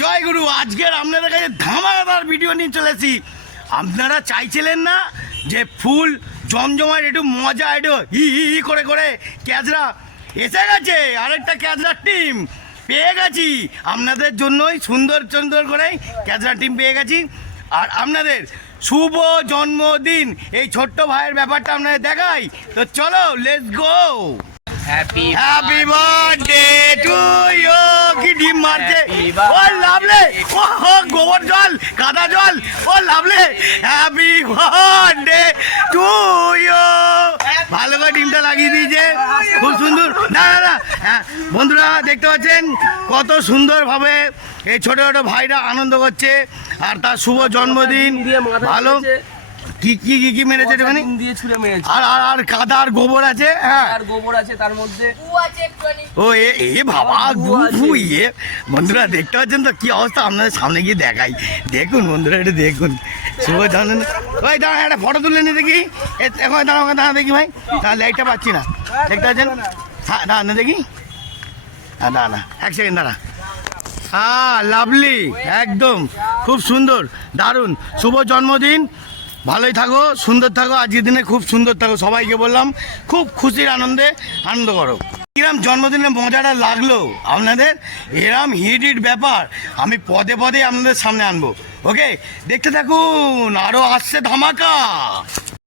জয় গুরু। আজকের আপনাদের কাছে ধামাকাদার ভিডিও নিয়ে চলেছি। আপনারা চাইছিলেন না যে ফুল জমজমাট একটু মজা একটু হি হি হি করে করে ক্যাচরা এসে গেছে, আরেকটা ক্যাচরার টিম পেয়ে গেছি আপনাদের জন্যই, সুন্দর সুন্দর করে ক্যাচরা টিম পেয়ে গেছি। আর আপনাদের শুভ জন্মদিন এই ছোট্ট ভাইয়ের ব্যাপারটা আপনাদের দেখাই, তো চলো let's go. Happy happy birthday to you. কি ডিম মারছে, ও লাভলে, ও গোবর জল কাদা জল, ও লাভলে। Happy birthday to you. ভালো করে ডিমটা লাগিয়ে দিয়েছে, খুব সুন্দর। না না না, হ্যাঁ বন্ধুরা দেখতে পাচ্ছেন কত সুন্দরভাবে এই ছোট ছোট ভাইরা আনন্দ করছে। আর তার শুভ জন্মদিন। ভালো কি কি কি কি মেরেছে মানে দিয়ে ছুঁড়ে মেরেছে, আর আর আর কাদা আর গোবর আছে। হ্যাঁ আর গোবর আছে তার মধ্যে। ও এ বাবা গু গু ইয়ে। বন্ধুরা দেখতে পাচ্ছেন তো কি অবস্থা, আপনাদের সামনে গিয়ে দেখাই। দেখুন বন্ধুরা, এটা দেখুন শুভ জন্মদিন। ওই দাঁড়া একটা ফটো তুলে নি দেখি, এখন দাঁড়া দাঁড়া দেখি ভাই, লাইটটা পাচ্ছি না। দেখতে পাচ্ছেন, হ্যাঁ দাঁড়া না দেখি, হ্যাঁ দাঁড়া না এক সেকেন্ড দাঁড়া। হ্যাঁ লাভলি, একদম খুব সুন্দর, দারুণ। শুভ জন্মদিন, ভালোই থাকো, সুন্দর থাকো, আজকের দিনে খুব সুন্দর থাকো। সবাইকে বললাম খুব খুশির আনন্দে আনন্দ করো। কিরম জন্মদিনের মজাটা লাগলো আপনাদের, এরম হিট হিট ব্যাপার আমি পদে পদে আপনাদের সামনে আনবো। ওকে, দেখতে থাকুন, আরও আসছে ধামাকা।